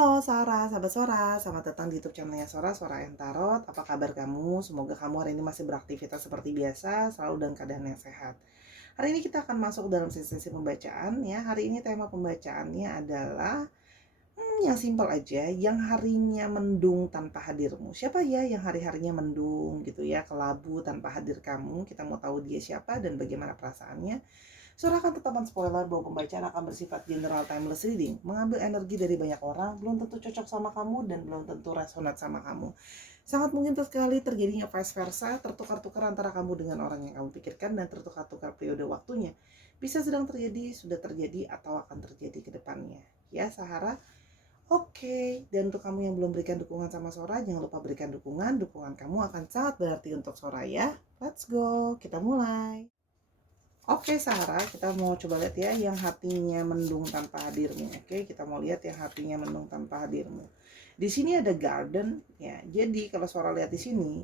Halo Sarah, sahabat Sora, selamat datang di YouTube channelnya Sora, Sora and Tarot. Apa kabar kamu? Semoga kamu hari ini masih beraktivitas seperti biasa, selalu dalam keadaan yang sehat. Hari ini kita akan masuk dalam sesi pembacaan ya. Hari ini tema pembacaannya adalah yang simpel aja, yang harinya mendung tanpa hadirmu. Siapa ya yang hari-harinya mendung gitu ya, kelabu tanpa hadir kamu? Kita mau tahu dia siapa dan bagaimana perasaannya. Surahkan tetapan spoiler bahwa pembacaan akan bersifat general timeless reading, mengambil energi dari banyak orang, belum tentu cocok sama kamu dan belum tentu resonat sama kamu. Sangat mungkin sekali terjadinya vice versa, tertukar-tukar antara kamu dengan orang yang kamu pikirkan dan tertukar-tukar periode waktunya. Bisa sedang terjadi, sudah terjadi, atau akan terjadi ke depannya. Ya, Sahara. Oke, dan untuk kamu yang belum berikan dukungan sama Sora, jangan lupa berikan dukungan. Dukungan kamu akan sangat berarti untuk Sora ya. Let's go, kita mulai. Oke, Sarah, kita mau coba lihat ya yang hatinya mendung tanpa hadirmu. Oke, kita mau lihat yang hatinya mendung tanpa hadirmu. Di sini ada garden ya. Jadi kalau Sarah lihat di sini,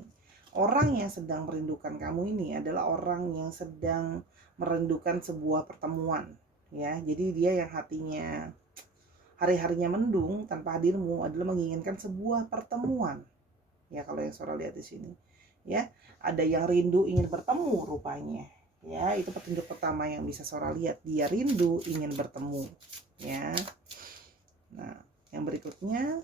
orang yang sedang merindukan kamu ini adalah orang yang sedang merindukan sebuah pertemuan ya. Jadi dia yang hatinya hari-harinya mendung tanpa hadirmu adalah menginginkan sebuah pertemuan. Ya, kalau yang Sarah lihat di sini. Ya, ada yang rindu ingin bertemu rupanya. Ya, itu petunjuk pertama yang bisa Sora lihat. Dia rindu ingin bertemu. Ya. Nah, yang berikutnya.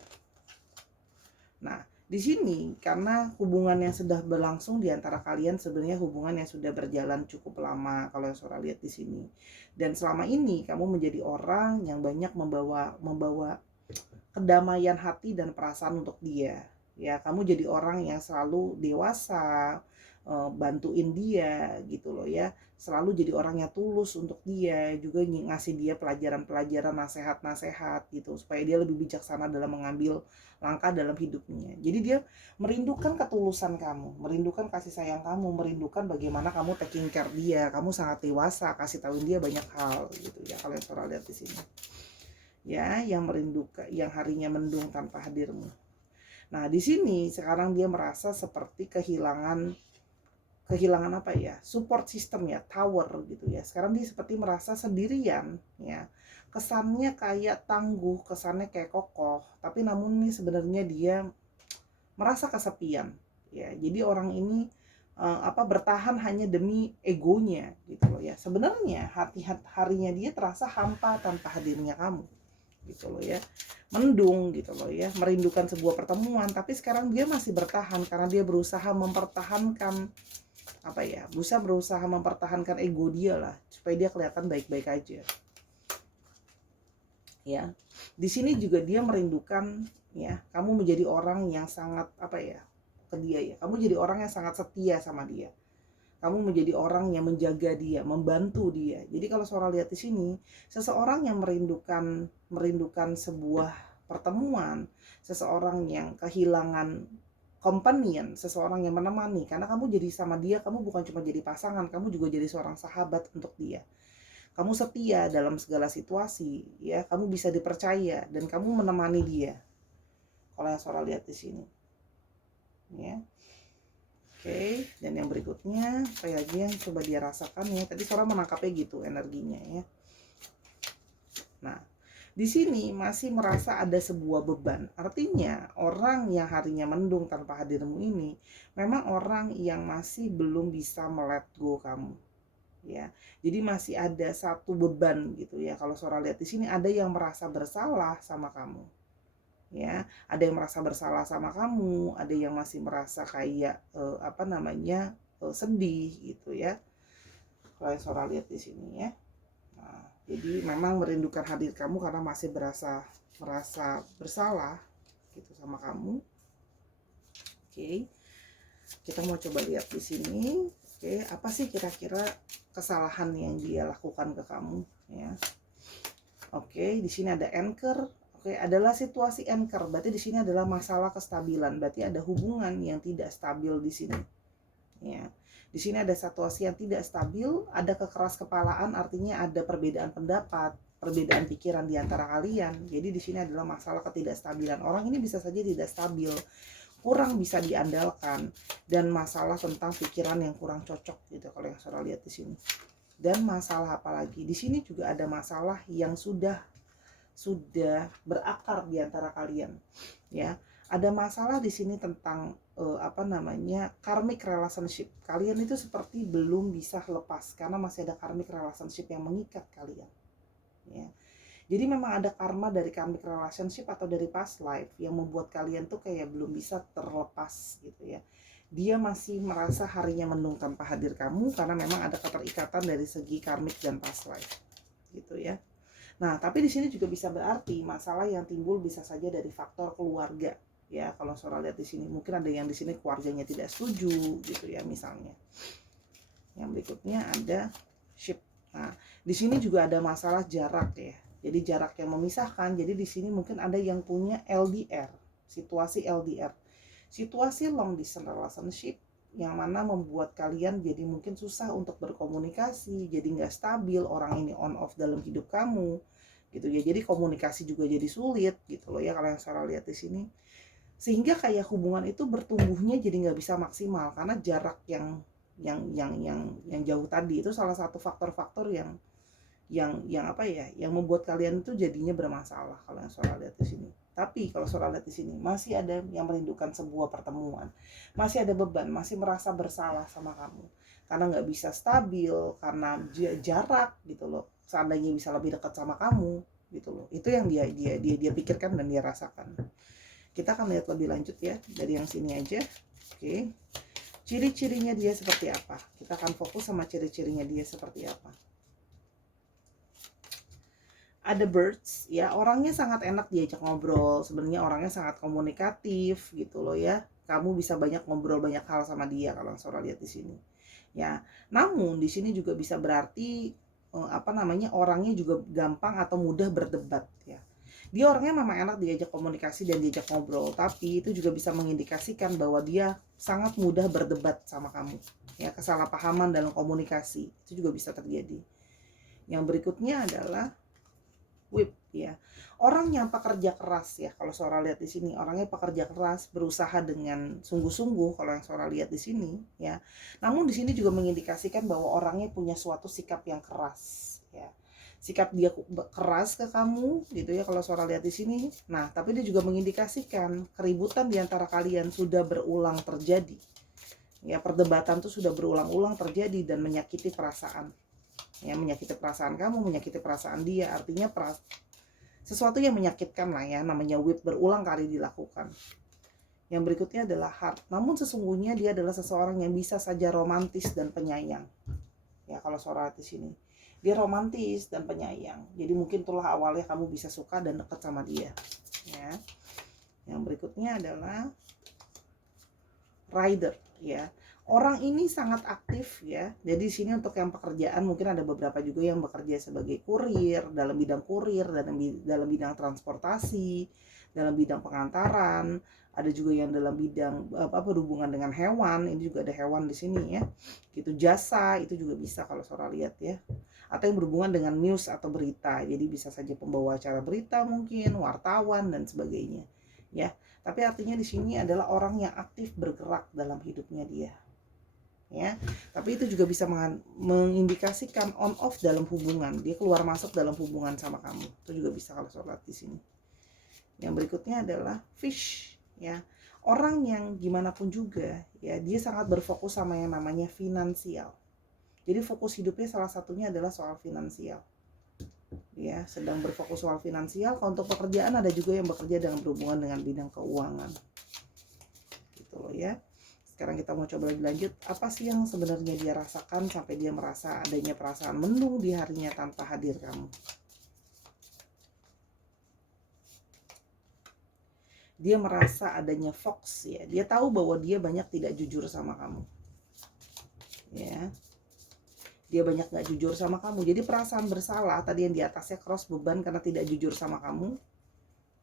Nah, di sini karena hubungan yang sudah berlangsung di antara kalian sebenarnya hubungan yang sudah berjalan cukup lama kalau yang Sora lihat di sini. Dan selama ini kamu menjadi orang yang banyak membawa kedamaian hati dan perasaan untuk dia. Ya, kamu jadi orang yang selalu dewasa, bantuin dia gitu loh ya. Selalu jadi orang yang tulus untuk dia, juga ngasih dia pelajaran-pelajaran, nasihat-nasihat gitu supaya dia lebih bijaksana dalam mengambil langkah dalam hidupnya. Jadi dia merindukan ketulusan kamu, merindukan kasih sayang kamu, merindukan bagaimana kamu taking care dia. Kamu sangat dewasa, kasih tahuin dia banyak hal gitu ya. Kalau yang Sora lihat di sini. Ya, yang merindukan, yang harinya mendung tanpa hadirmu. Nah, di sini sekarang dia merasa seperti kehilangan apa ya, support system ya, tower gitu ya. Sekarang dia seperti merasa sendirian ya. Kesannya kayak tangguh, kesannya kayak kokoh, tapi namun ini sebenarnya dia merasa kesepian ya. Jadi orang ini bertahan hanya demi egonya gitu loh ya. Sebenarnya harinya dia terasa hampa tanpa hadirnya kamu gitu loh ya, mendung gitu loh ya, merindukan sebuah pertemuan, tapi sekarang dia masih bertahan karena dia berusaha mempertahankan berusaha mempertahankan ego dia lah supaya dia kelihatan baik-baik aja ya. Di sini juga dia merindukan ya, kamu menjadi orang yang sangat ke dia ya, kamu jadi orang yang sangat setia sama dia. Kamu menjadi orang yang menjaga dia, membantu dia. Jadi kalau Sora lihat di sini, seseorang yang merindukan sebuah pertemuan, seseorang yang kehilangan companion, seseorang yang menemani. Karena kamu jadi sama dia, kamu bukan cuma jadi pasangan, kamu juga jadi seorang sahabat untuk dia. Kamu setia dalam segala situasi, ya. Kamu bisa dipercaya dan kamu menemani dia. Kalau yang Sora lihat di sini, ya. Oke, dan yang berikutnya apa lagi yang coba dia rasakan ya. Tadi Sora menangkapnya gitu energinya ya. Nah, di sini masih merasa ada sebuah beban. Artinya orang yang harinya mendung tanpa hadirmu ini memang orang yang masih belum bisa let go kamu. Ya. Jadi masih ada satu beban gitu ya. Kalau Sora lihat di sini ada yang merasa bersalah sama kamu. Ya, ada yang merasa bersalah sama kamu, ada yang masih merasa kayak sedih gitu ya. Kalau yang Sora lihat di sini ya. Nah, jadi memang merindukan hadir kamu karena masih merasa bersalah gitu sama kamu. Oke. Kita mau coba lihat di sini. Oke, apa sih kira-kira kesalahan yang dia lakukan ke kamu ya. Oke, di sini ada anchor. Oke, adalah situasi anchor. Berarti di sini adalah masalah kestabilan. Berarti ada hubungan yang tidak stabil di sini. Ya. Di sini ada situasi yang tidak stabil, ada kekeras kepalaan, artinya ada perbedaan pendapat, perbedaan pikiran di antara kalian. Jadi di sini adalah masalah ketidakstabilan. Orang ini bisa saja tidak stabil, kurang bisa diandalkan, dan masalah tentang pikiran yang kurang cocok gitu kalau yang saya lihat di sini. Dan masalah apa lagi? Di sini juga ada masalah yang sudah sudah berakar di antara kalian, ya. Ada masalah di sini tentang karmic relationship. Kalian itu seperti belum bisa lepas karena masih ada karmic relationship yang mengikat kalian, ya. Jadi memang ada karma dari karmic relationship atau dari past life yang membuat kalian tuh kayak belum bisa terlepas gitu ya. Dia masih merasa harinya mendung tanpa hadir kamu karena memang ada keterikatan dari segi karmic dan past life gitu ya. Nah, tapi di sini juga bisa berarti masalah yang timbul bisa saja dari faktor keluarga ya. Kalau Sora lihat di sini mungkin ada yang di sini keluarganya tidak setuju gitu ya misalnya. Yang berikutnya ada ship. Nah, di sini juga ada masalah jarak ya. Jadi jarak yang memisahkan. Jadi di sini mungkin ada yang punya LDR, situasi LDR. Situasi long distance relationship yang mana membuat kalian jadi mungkin susah untuk berkomunikasi, jadi nggak stabil, orang ini on off dalam hidup kamu gitu ya. Jadi komunikasi juga jadi sulit gitu loh ya kalau yang saya lihat di sini. Sehingga kayak hubungan itu bertumbuhnya jadi nggak bisa maksimal karena jarak yang jauh tadi itu salah satu faktor-faktor yang apa ya, yang membuat kalian itu jadinya bermasalah kalau yang Sora lihat di sini. Tapi kalau Sora lihat di sini masih ada yang merindukan sebuah pertemuan, masih ada beban, masih merasa bersalah sama kamu karena nggak bisa stabil, karena jarak gitu loh. Seandainya bisa lebih dekat sama kamu gitu loh, itu yang dia pikirkan dan dia rasakan. Kita akan lihat lebih lanjut ya dari yang sini aja. Oke, ciri-cirinya dia seperti apa, kita akan fokus sama ciri-cirinya dia seperti apa. Ada birds ya, orangnya sangat enak diajak ngobrol, sebenarnya orangnya sangat komunikatif gitu loh ya. Kamu bisa banyak ngobrol banyak hal sama dia kalau Sora lihat di sini. Ya, namun di sini juga bisa berarti orangnya juga gampang atau mudah berdebat ya. Dia orangnya memang enak diajak komunikasi dan diajak ngobrol, tapi itu juga bisa mengindikasikan bahwa dia sangat mudah berdebat sama kamu. Ya, kesalahpahaman dalam komunikasi itu juga bisa terjadi. Yang berikutnya adalah whip ya. Orang yang pekerja keras ya, kalau Sora lihat di sini orangnya pekerja keras, berusaha dengan sungguh-sungguh kalau yang Sora lihat di sini ya. Namun di sini juga mengindikasikan bahwa orangnya punya suatu sikap yang keras ya. Sikap dia keras ke kamu gitu ya kalau Sora lihat di sini. Nah, tapi dia juga mengindikasikan keributan di antara kalian sudah berulang terjadi. Ya, perdebatan tuh sudah berulang-ulang terjadi dan menyakiti perasaan. Ya, menyakiti perasaan kamu, menyakiti perasaan dia, artinya sesuatu yang menyakitkan lah ya, namanya whip berulang kali dilakukan. Yang berikutnya adalah heart, namun sesungguhnya dia adalah seseorang yang bisa saja romantis dan penyayang ya. Kalau Sora di sini dia romantis dan penyayang, jadi mungkin itulah awalnya kamu bisa suka dan dekat sama dia ya. Yang berikutnya adalah rider ya. Orang ini sangat aktif ya. Jadi di sini untuk yang pekerjaan mungkin ada beberapa juga yang bekerja sebagai kurir, dalam bidang kurir, dalam bidang transportasi, dalam bidang pengantaran, ada juga yang dalam bidang berhubungan dengan hewan. Ini juga ada hewan di sini ya. Gitu, jasa itu juga bisa kalau Sora lihat ya. Atau yang berhubungan dengan news atau berita. Jadi bisa saja pembawa acara berita mungkin, wartawan dan sebagainya. Ya. Tapi artinya di sini adalah orang yang aktif bergerak dalam hidupnya dia. Ya, tapi itu juga bisa mengindikasikan on off dalam hubungan, dia keluar masuk dalam hubungan sama kamu, itu juga bisa kalau sholat di sini. Yang berikutnya adalah fish ya, orang yang gimana pun juga ya, dia sangat berfokus sama yang namanya finansial. Jadi fokus hidupnya salah satunya adalah soal finansial ya, sedang berfokus soal finansial. Kalau untuk pekerjaan ada juga yang bekerja dengan berhubungan dengan bidang keuangan gitu loh ya. Sekarang kita mau coba lebih lanjut, apa sih yang sebenarnya dia rasakan sampai dia merasa adanya perasaan mendung di harinya tanpa hadir kamu. Dia merasa adanya fox ya, dia tahu bahwa dia banyak tidak jujur sama kamu ya. Dia banyak gak jujur sama kamu, jadi perasaan bersalah tadi yang di atasnya cross beban karena tidak jujur sama kamu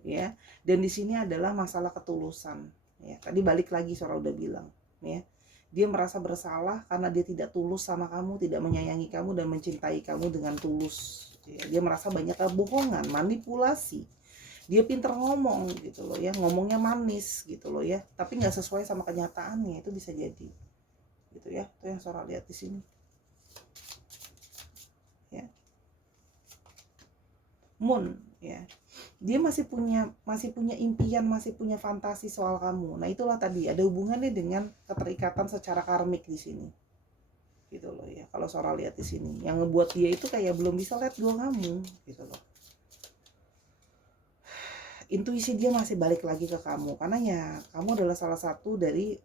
ya. Dan di sini adalah masalah ketulusan ya, tadi balik lagi Sora udah bilang ya, dia merasa bersalah karena dia tidak tulus sama kamu, tidak menyayangi kamu dan mencintai kamu dengan tulus ya. Dia merasa banyak kebohongan, manipulasi, dia pinter ngomong gitu loh ya, ngomongnya manis gitu loh ya, tapi nggak sesuai sama kenyataannya, itu bisa jadi gitu ya. Itu yang Sora lihat di sini ya. Moon ya. Dia masih punya impian, masih punya fantasi soal kamu. Nah, itulah tadi ada hubungannya dengan keterikatan secara karmik di sini. Gitu loh ya. Kalau Sora lihat di sini, yang ngebuat dia itu kayak belum bisa let go kamu, gitu loh. Intuisi dia masih balik lagi ke kamu karena ya kamu adalah salah satu dari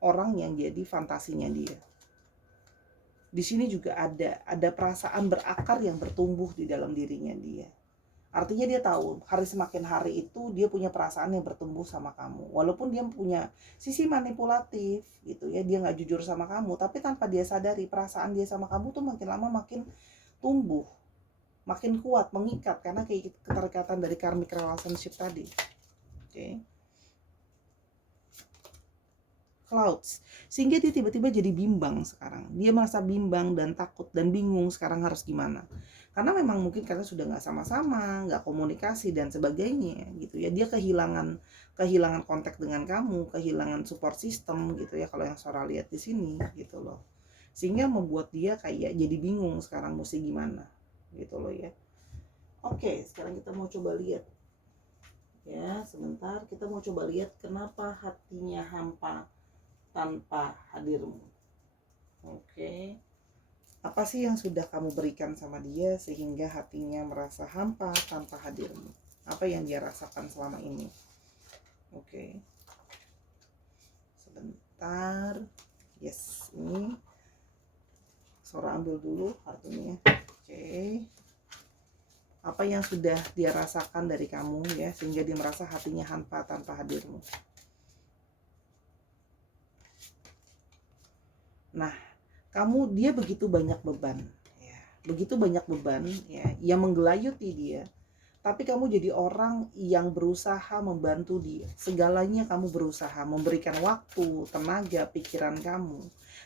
orang yang jadi fantasinya dia. Di sini juga ada perasaan berakar yang bertumbuh di dalam dirinya dia. Artinya dia tahu hari semakin hari itu dia punya perasaan yang bertumbuh sama kamu. Walaupun dia punya sisi manipulatif gitu ya, dia nggak jujur sama kamu, tapi tanpa dia sadari perasaan dia sama kamu tuh makin lama makin tumbuh, makin kuat, mengikat karena keterikatan dari karmic relationship tadi. Oke. Clouds, sehingga dia tiba-tiba jadi bimbang sekarang. Dia merasa bimbang dan takut dan bingung sekarang harus gimana. Karena memang mungkin karena sudah nggak sama-sama, nggak komunikasi dan sebagainya gitu ya. Dia kehilangan kontak dengan kamu, kehilangan support system gitu ya kalau yang Sora lihat di sini gitu loh. Sehingga membuat dia kayak jadi bingung sekarang mesti gimana gitu loh ya. Oke, sekarang kita mau coba lihat. Ya, sebentar kita mau coba lihat kenapa hatinya hampa tanpa hadirmu. Oke. Apa sih yang sudah kamu berikan sama dia sehingga hatinya merasa hampa tanpa hadirmu? Apa yang dia rasakan selama ini? Oke. Sebentar. Yes, ini Sora ambil dulu kartunya. Oke. Apa yang sudah dia rasakan dari kamu ya sehingga dia merasa hatinya hampa tanpa hadirmu? Nah, dia begitu banyak beban, ya, begitu banyak beban, ya, yang menggelayuti dia. Tapi kamu jadi orang yang berusaha membantu dia. Segalanya kamu berusaha memberikan waktu, tenaga, pikiran kamu.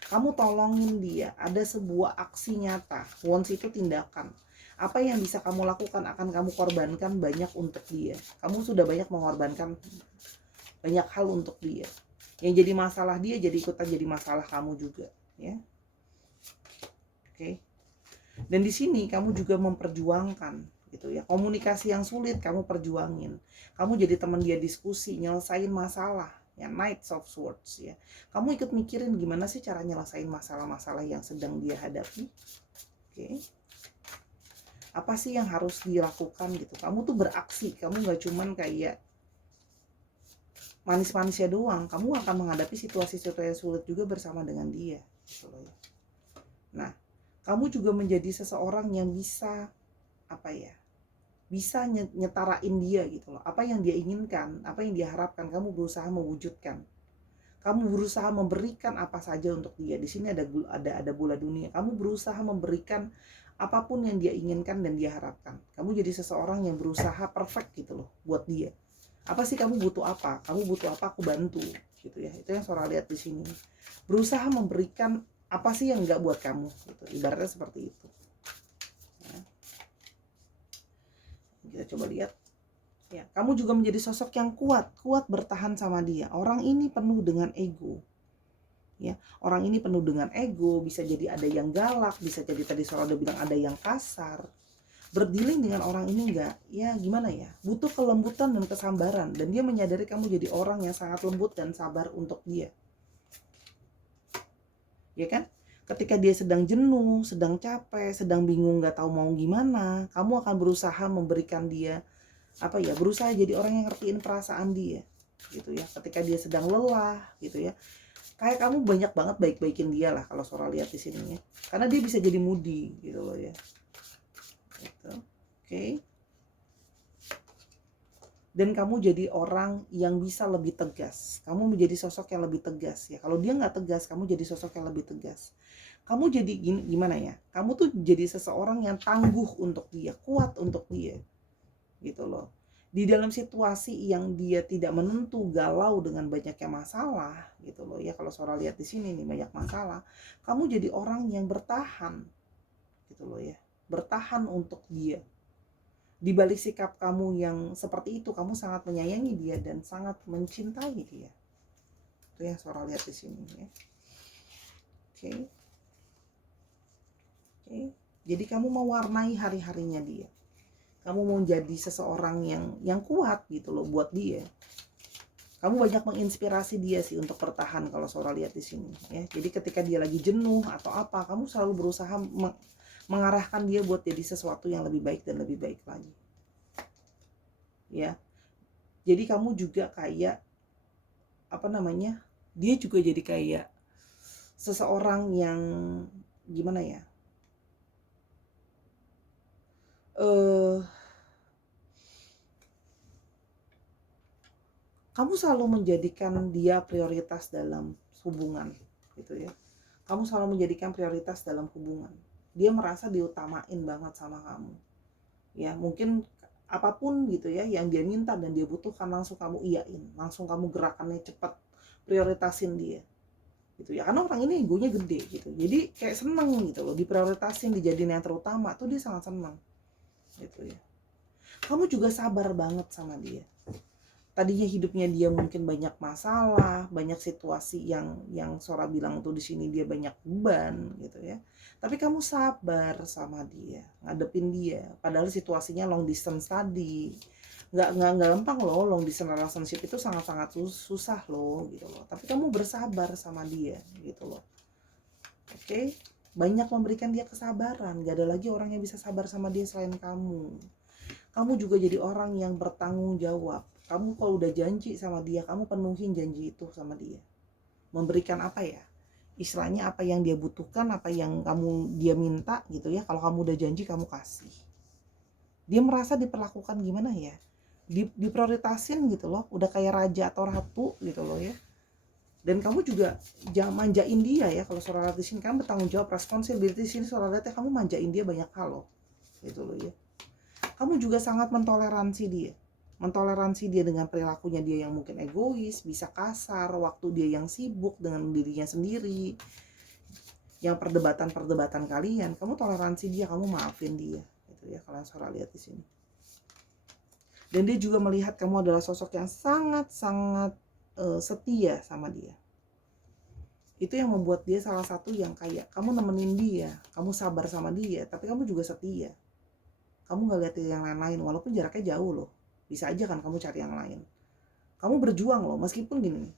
Kamu tolongin dia. Ada sebuah aksi nyata. Once itu tindakan. Apa yang bisa kamu lakukan akan kamu korbankan banyak untuk dia. Kamu sudah banyak mengorbankan banyak hal untuk dia. Yang jadi masalah dia jadi ikutan jadi masalah kamu juga, ya. Oke. Dan di sini kamu juga memperjuangkan gitu ya. Komunikasi yang sulit kamu perjuangin. Kamu jadi teman dia diskusi, nyelesain masalah, ya, Knight of Swords ya. Kamu ikut mikirin gimana sih cara nyelesain masalah-masalah yang sedang dia hadapi. Oke. Apa sih yang harus dilakukan gitu. Kamu tuh beraksi, kamu nggak cuman kayak manis-manisnya doang, kamu akan menghadapi situasi-situasi sulit juga bersama dengan dia gitu loh ya. Nah, kamu juga menjadi seseorang yang bisa apa ya? Bisa nyetarain dia gitu loh. Apa yang dia inginkan, apa yang dia harapkan, kamu berusaha mewujudkan. Kamu berusaha memberikan apa saja untuk dia. Di sini ada bola dunia. Kamu berusaha memberikan apapun yang dia inginkan dan dia harapkan. Kamu jadi seseorang yang berusaha perfect gitu loh buat dia. Apa sih kamu butuh apa? Kamu butuh apa? Aku bantu, gitu ya. Itu yang Sora lihat di sini. Berusaha memberikan apa sih yang enggak buat kamu, gitu. Ibaratnya seperti itu. Ya. Kita coba lihat. Ya, kamu juga menjadi sosok yang kuat bertahan sama dia. Orang ini penuh dengan ego. Ya, orang ini penuh dengan ego. Bisa jadi ada yang galak, bisa jadi tadi Sora udah bilang ada yang kasar. Berdealing dengan orang ini enggak, ya gimana ya, butuh kelembutan dan kesabaran. Dan dia menyadari kamu jadi orang yang sangat lembut dan sabar untuk dia, ya kan? Ketika dia sedang jenuh, sedang capek, sedang bingung gak tahu mau gimana, kamu akan berusaha memberikan dia apa ya, berusaha jadi orang yang ngertiin perasaan dia gitu ya. Ketika dia sedang lelah gitu ya, kayak kamu banyak banget baik-baikin dia lah kalau Sora lihat di sini ya, karena dia bisa jadi moody gitu loh ya gitu. Oke. Dan kamu jadi orang yang bisa lebih tegas. Kamu menjadi sosok yang lebih tegas ya. Kalau dia nggak tegas, kamu jadi sosok yang lebih tegas. Kamu jadi gimana ya? Kamu tuh jadi seseorang yang tangguh untuk dia, kuat untuk dia, gitu loh. Di dalam situasi yang dia tidak menentu, galau dengan banyaknya masalah, gitu loh ya. Kalau Sora lihat di sini nih banyak masalah, kamu jadi orang yang bertahan, gitu loh ya. Bertahan untuk dia. Di balik sikap kamu yang seperti itu, kamu sangat menyayangi dia dan sangat mencintai dia. Itu yang Sora lihat di sini ya. Oke. Oke. Jadi kamu mewarnai hari-harinya dia. Kamu mau jadi seseorang yang kuat gitu loh buat dia. Kamu banyak menginspirasi dia sih untuk bertahan kalau Sora lihat di sini ya. Jadi ketika dia lagi jenuh atau apa, kamu selalu berusaha mengarahkan dia buat jadi sesuatu yang lebih baik dan lebih baik lagi. Ya. Jadi kamu juga kayak apa namanya? Dia juga jadi kayak seseorang yang gimana ya? Kamu selalu menjadikan dia prioritas dalam hubungan gitu ya. Kamu selalu menjadikan prioritas dalam hubungan. Dia merasa diutamain banget sama kamu. Ya, mungkin apapun gitu ya yang dia minta dan dia butuhkan langsung kamu iyain, langsung kamu gerakannya cepat, prioritasin dia. Gitu ya. Karena orang ini egonya gede gitu. Jadi kayak seneng gitu loh, diprioritasin, dijadiin yang terutama tuh dia sangat senang. Gitu ya. Kamu juga sabar banget sama dia. Tadinya hidupnya dia mungkin banyak masalah, banyak situasi yang Sora bilang tuh di sini dia banyak beban gitu ya. Tapi kamu sabar sama dia, ngadepin dia. Padahal situasinya long distance tadi. Nggak gampang loh, long distance relationship itu sangat-sangat susah loh gitu loh. Tapi kamu bersabar sama dia gitu loh. Oke? Banyak memberikan dia kesabaran. Gak ada lagi orang yang bisa sabar sama dia selain kamu. Kamu juga jadi orang yang bertanggung jawab. Kamu kalau udah janji sama dia, kamu penuhin janji itu sama dia. Memberikan apa ya? Istilahnya apa yang dia butuhkan, apa yang dia minta gitu ya. Kalau kamu udah janji, kamu kasih. Dia merasa diperlakukan gimana ya? Diprioritasin gitu loh. Udah kayak raja atau ratu gitu loh ya. Dan kamu juga jangan manjain dia ya. Kalau Sora lihat di sini, kamu bertanggung jawab, responsibility di sini Sora lihat ya, kamu manjain dia banyak hal loh. Gitu loh ya. Kamu juga sangat mentoleransi dia. Mentoleransi dia dengan perilakunya dia yang mungkin egois, bisa kasar, waktu dia yang sibuk dengan dirinya sendiri. Yang perdebatan-perdebatan kalian, kamu toleransi dia, kamu maafin dia. Gitu ya, kalian Sora lihat di sini. Dan dia juga melihat kamu adalah sosok yang sangat-sangat setia sama dia. Itu yang membuat dia salah satu yang kayak kamu nemenin dia, kamu sabar sama dia, tapi kamu juga setia. Kamu gak lihat yang lain-lain, walaupun jaraknya jauh loh. Bisa aja kan kamu cari yang lain. Kamu berjuang loh, meskipun gini nih,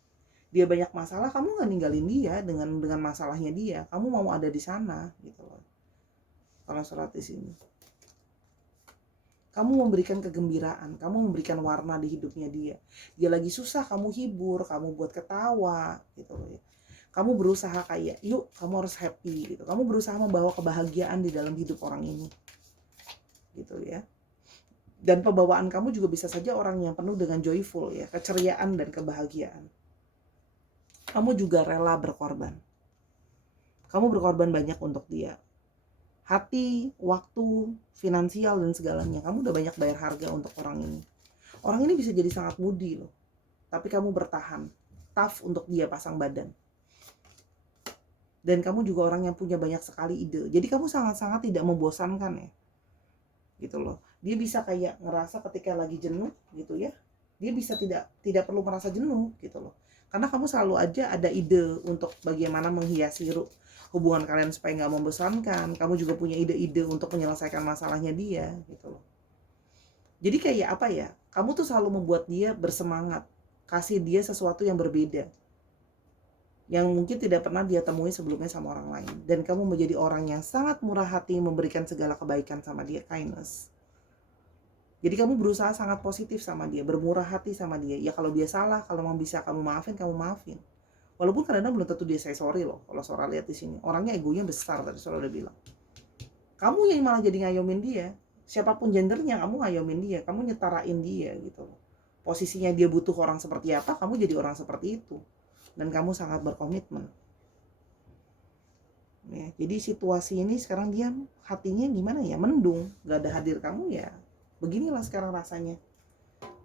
dia banyak masalah, kamu gak ninggalin dia dengan masalahnya dia. Kamu mau ada di sana gitu loh. Kalau Sora di sini, kamu memberikan kegembiraan, kamu memberikan warna di hidupnya dia. Dia lagi susah, kamu hibur, kamu buat ketawa gitu loh ya. Kamu berusaha kayak, yuk kamu harus happy gitu. Kamu berusaha membawa kebahagiaan di dalam hidup orang ini. Gitu ya. Dan pembawaan kamu juga bisa saja orang yang penuh dengan joyful ya, keceriaan dan kebahagiaan. Kamu juga rela berkorban. Kamu berkorban banyak untuk dia. Hati, waktu, finansial dan segalanya. Kamu udah banyak bayar harga untuk orang ini. Orang ini bisa jadi sangat moody loh. Tapi kamu bertahan. Tough untuk dia pasang badan. Dan kamu juga orang yang punya banyak sekali ide. Jadi kamu sangat-sangat tidak membosankan ya. Gitu loh. Dia bisa kayak ngerasa ketika lagi jenuh gitu ya, dia bisa tidak perlu merasa jenuh gitu loh, karena kamu selalu aja ada ide untuk bagaimana menghiasi hubungan kalian supaya nggak membosankan. Kamu juga punya ide-ide untuk menyelesaikan masalahnya dia gitu loh. Jadi kayak apa ya, kamu tuh selalu membuat dia bersemangat, kasih dia sesuatu yang berbeda yang mungkin tidak pernah dia temui sebelumnya sama orang lain. Dan kamu menjadi orang yang sangat murah hati, memberikan segala kebaikan sama dia, kindness. Jadi kamu berusaha sangat positif sama dia, bermurah hati sama dia. Ya kalau dia salah, kalau mau bisa kamu maafin, kamu maafin. Walaupun kadang-kadang belum tentu dia say sorry loh. Kalau Sora lihat di sini, orangnya egonya besar tadi Sora udah bilang. Kamu yang malah jadi ngayomin dia. Siapapun gendernya, kamu ngayomin dia, kamu nyetarain dia gitu loh. Posisinya dia butuh orang seperti apa, kamu jadi orang seperti itu. Dan kamu sangat berkomitmen. Ya, jadi situasi ini sekarang dia hatinya gimana ya, mendung, gak ada hadir kamu ya. Beginilah sekarang rasanya.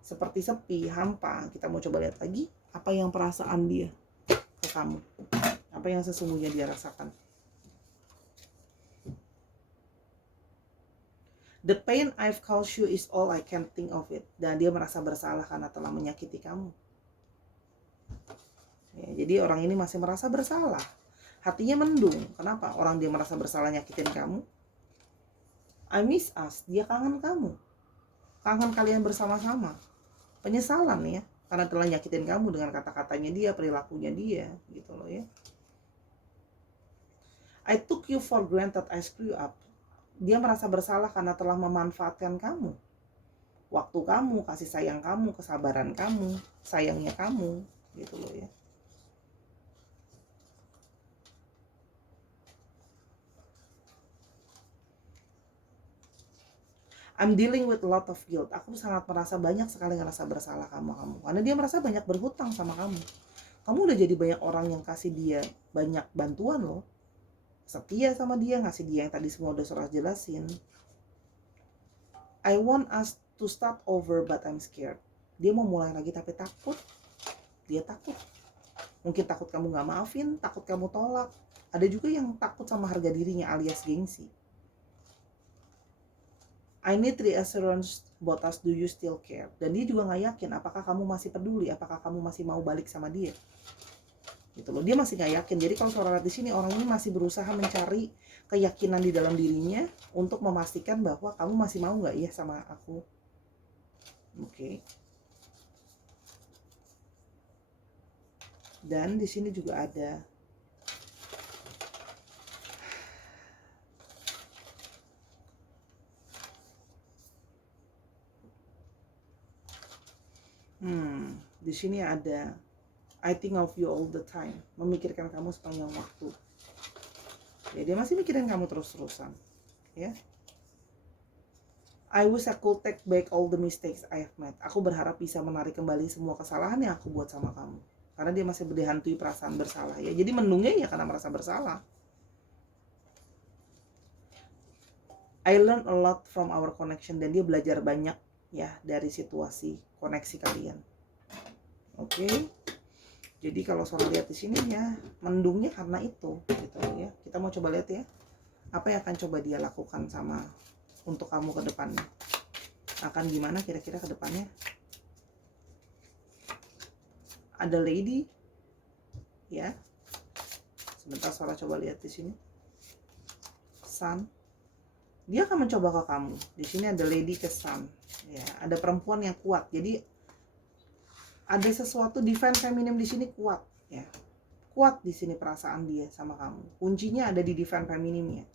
Seperti sepi, hampa. Kita mau coba lihat lagi apa yang perasaan dia ke kamu. Apa yang sesungguhnya dia rasakan. The pain I've caused you is all I can think of it. Dan dia merasa bersalah karena telah menyakiti kamu. Ya, jadi orang ini masih merasa bersalah. Hatinya mendung. Kenapa? Orang dia merasa bersalah nyakitin kamu. I miss us. Dia kangen kamu. kangen kalian bersama-sama, penyesalan ya, karena telah nyakitin kamu dengan kata-katanya dia, perilakunya dia, gitu loh ya. I took you for granted, I screw up. Dia merasa bersalah karena telah memanfaatkan kamu. Waktu kamu, kasih sayang kamu, kesabaran kamu, sayangnya kamu, gitu loh ya. I'm dealing with a lot of guilt. Aku sangat merasa banyak sekali ngerasa bersalah kamu. Karena dia merasa banyak berhutang sama kamu. Kamu udah jadi banyak orang yang kasih dia banyak bantuan loh. Setia sama dia, ngasih dia yang tadi semua udah Sora jelasin. I want us to start over but I'm scared. Dia mau mulai lagi tapi takut. Dia takut. Mungkin takut kamu gak maafin, takut kamu tolak. Ada juga yang takut sama harga dirinya alias gengsi. I need reassurance about us, do you still care? Dan dia juga gak yakin apakah kamu masih peduli, apakah kamu masih mau balik sama dia. Gitu loh, dia masih gak yakin. Jadi kalau Sora lihat di sini, orang ini masih berusaha mencari keyakinan di dalam dirinya untuk memastikan bahwa kamu masih mau gak ya sama aku. Oke. Dan di sini juga ada di sini ada I think of you all the time, memikirkan kamu sepanjang waktu. Ya, dia masih mikirin kamu terus-terusan, ya. I wish I could take back all the mistakes I have made. Aku berharap bisa menarik kembali semua kesalahan yang aku buat sama kamu. Karena dia masih dihantui perasaan bersalah, ya. Jadi mendungnya ya karena merasa bersalah. I learned a lot from our connection, dan dia belajar banyak ya dari situasi koneksi kalian. Oke. Jadi kalau Sora lihat di sini ya, mendungnya karena itu, gitu ya. Kita mau coba lihat ya, apa yang akan coba dia lakukan sama untuk kamu ke depannya. Akan gimana kira-kira ke depannya? Ada lady, ya. Sebentar Sora coba lihat di sini. Sun. Dia akan mencoba ke kamu. Di sini ada lady ke sun. Ya, ada perempuan yang kuat. Jadi ada sesuatu divine feminim di sini kuat, ya. Kuat di sini perasaan dia sama kamu. Kuncinya ada di divine feminimnya.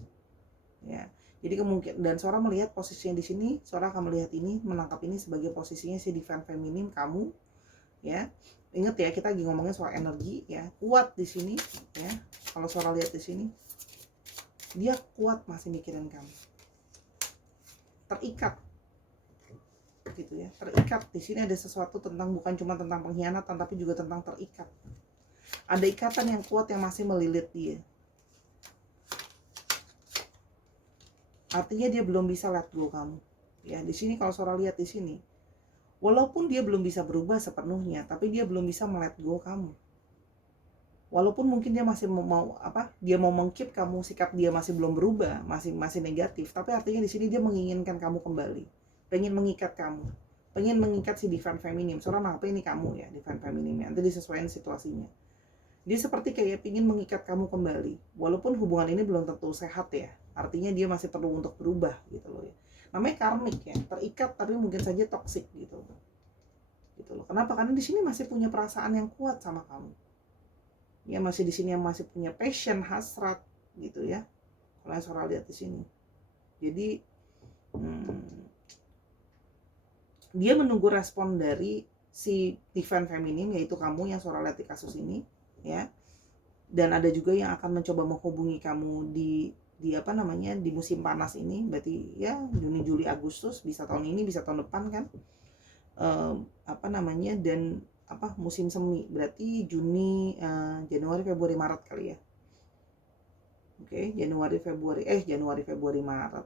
Ya. Jadi kemungkinan, dan Sora melihat posisinya di sini, Sora akan melihat ini, menangkap ini sebagai posisinya si divine feminim kamu, ya. Ingat ya, kita lagi ngomongin soal energi, ya. Kuat di sini, ya. Kalau Sora lihat di sini, dia kuat masih mikirin kamu. Terikat, gitu ya, terikat. Di sini ada sesuatu tentang, bukan cuma tentang pengkhianatan, tapi juga tentang terikat. Ada ikatan yang kuat yang masih melilit dia. Artinya dia belum bisa let go kamu. Ya, di sini kalau Sora lihat di sini, walaupun dia belum bisa berubah sepenuhnya, tapi dia belum bisa melet go kamu. Walaupun mungkin dia masih mau dia mau mengkeep kamu, sikap dia masih belum berubah, masih negatif, tapi artinya di sini dia menginginkan kamu kembali, pengen mengikat kamu, pengen mengikat si divine feminim. Sora apa ini kamu ya, divine feminim, nanti disesuaikan situasinya. Dia seperti kayak pingin mengikat kamu kembali, walaupun hubungan ini belum tentu sehat ya. Artinya dia masih perlu untuk berubah gitu loh ya. Namanya karmik ya, terikat tapi mungkin saja toksik gitu loh. Kenapa? Karena di sini masih punya perasaan yang kuat sama kamu. Ya masih di sini yang masih punya passion, hasrat gitu ya. Kalau yang Sora lihat di sini. Jadi dia menunggu respon dari si divine feminim, yaitu kamu yang Sora lihat di kasus ini, ya. Dan ada juga yang akan mencoba menghubungi kamu di di musim panas ini, berarti ya Juni, Juli, Agustus, bisa tahun ini, bisa tahun depan kan. Dan musim semi, berarti Juni, Januari, Februari, Maret kali ya. Oke, Januari, Februari, Maret,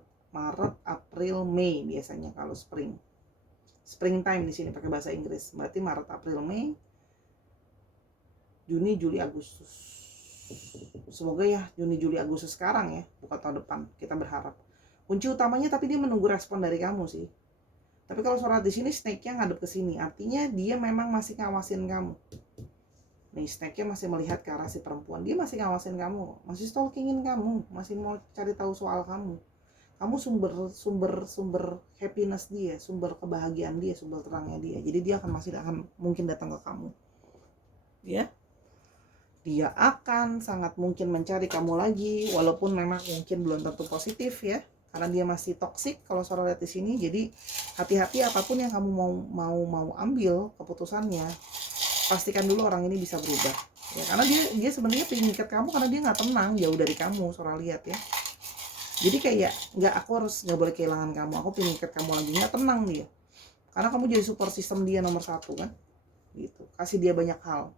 April, Mei biasanya kalau springtime di sini pakai bahasa Inggris. Berarti Maret, April, Mei, Juni, Juli, Agustus. Semoga ya Juni, Juli, Agustus sekarang ya, bukan tahun depan. Kita berharap. Kunci utamanya tapi dia menunggu respon dari kamu sih. Tapi kalau Sora di sini snake-nya ngadep ke sini, artinya dia memang masih ngawasin kamu. Nih, snake-nya masih melihat ke arah si perempuan. Dia masih ngawasin kamu, masih stalkingin kamu, masih mau cari tahu soal kamu. Kamu sumber happiness dia, sumber kebahagiaan dia, sumber terangnya dia. Jadi dia masih akan mungkin datang ke kamu. Ya. Dia akan sangat mungkin mencari kamu lagi, walaupun memang mungkin belum tentu positif ya, karena dia masih toksik kalau Sora lihat di sini. Jadi hati-hati apapun yang kamu mau ambil keputusannya, pastikan dulu orang ini bisa berubah. Ya, karena dia sebenarnya pengen ikat kamu karena dia nggak tenang jauh dari kamu, Sora lihat ya. Jadi kayak aku nggak boleh kehilangan kamu, aku pengen ikat kamu lagi, nggak tenang dia. Karena kamu jadi support system dia nomor 1 kan, gitu. Kasih dia banyak hal.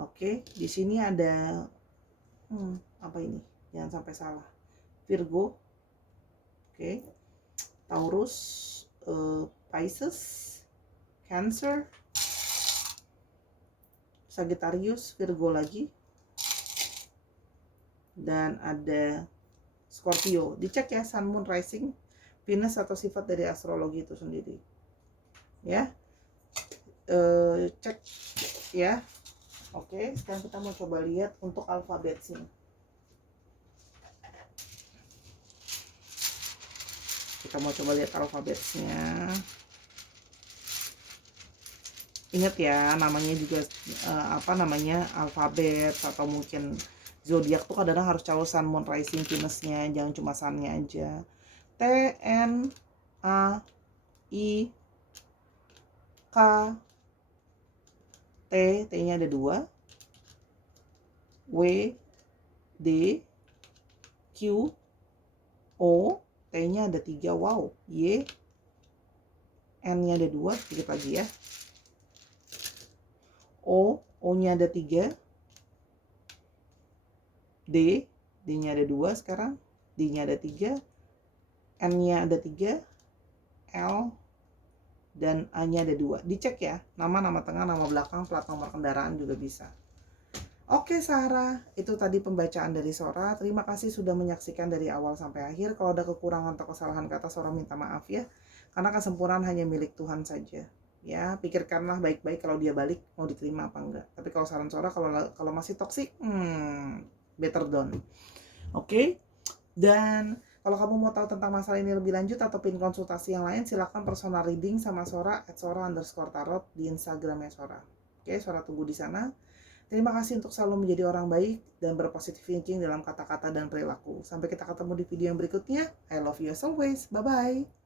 Oke, di sini ada apa ini? Jangan sampai salah. Virgo, oke, Taurus, Pisces, Cancer, Sagittarius, Virgo lagi, dan ada Scorpio. Dicek ya Sun, Moon, Rising, Venus atau sifat dari astrologi itu sendiri. Ya, cek ya. Oke, sekarang kita mau coba lihat untuk alfabetnya. Kita mau coba lihat alfabetnya. Ingat ya, namanya juga alfabet atau mungkin zodiak tuh kadang harus tahu Sun, Moon, Rising, Venus-nya, jangan cuma Sun-nya aja. T, N, A, I, K, T-nya ada 2, W, D, Q, O, T-nya ada 3, wow, Y, N-nya ada 2, sedikit lagi ya, O-nya ada 3, D-nya ada 2 sekarang, D-nya ada 3, N-nya ada 3, L, dan A-nya ada 2. Dicek ya, nama tengah, nama belakang, plat nomor kendaraan juga bisa. Oke Sarah, itu tadi pembacaan dari Sora. Terima kasih sudah menyaksikan dari awal sampai akhir. Kalau ada kekurangan atau kesalahan kata, Sora minta maaf ya. Karena kesempurnaan hanya milik Tuhan saja. Ya, pikirkanlah baik-baik kalau dia balik mau diterima apa enggak. Tapi kalau saran Sora, kalau masih toksik, better don't. Oke. Dan kalau kamu mau tahu tentang masalah ini lebih lanjut atau pin konsultasi yang lain, silakan personal reading sama Sora @sora_tarot di Instagramnya Sora. Oke, Sora tunggu di sana. Terima kasih untuk selalu menjadi orang baik dan berpositif thinking dalam kata-kata dan perilaku. Sampai kita ketemu di video yang berikutnya. I love you as always. Bye-bye.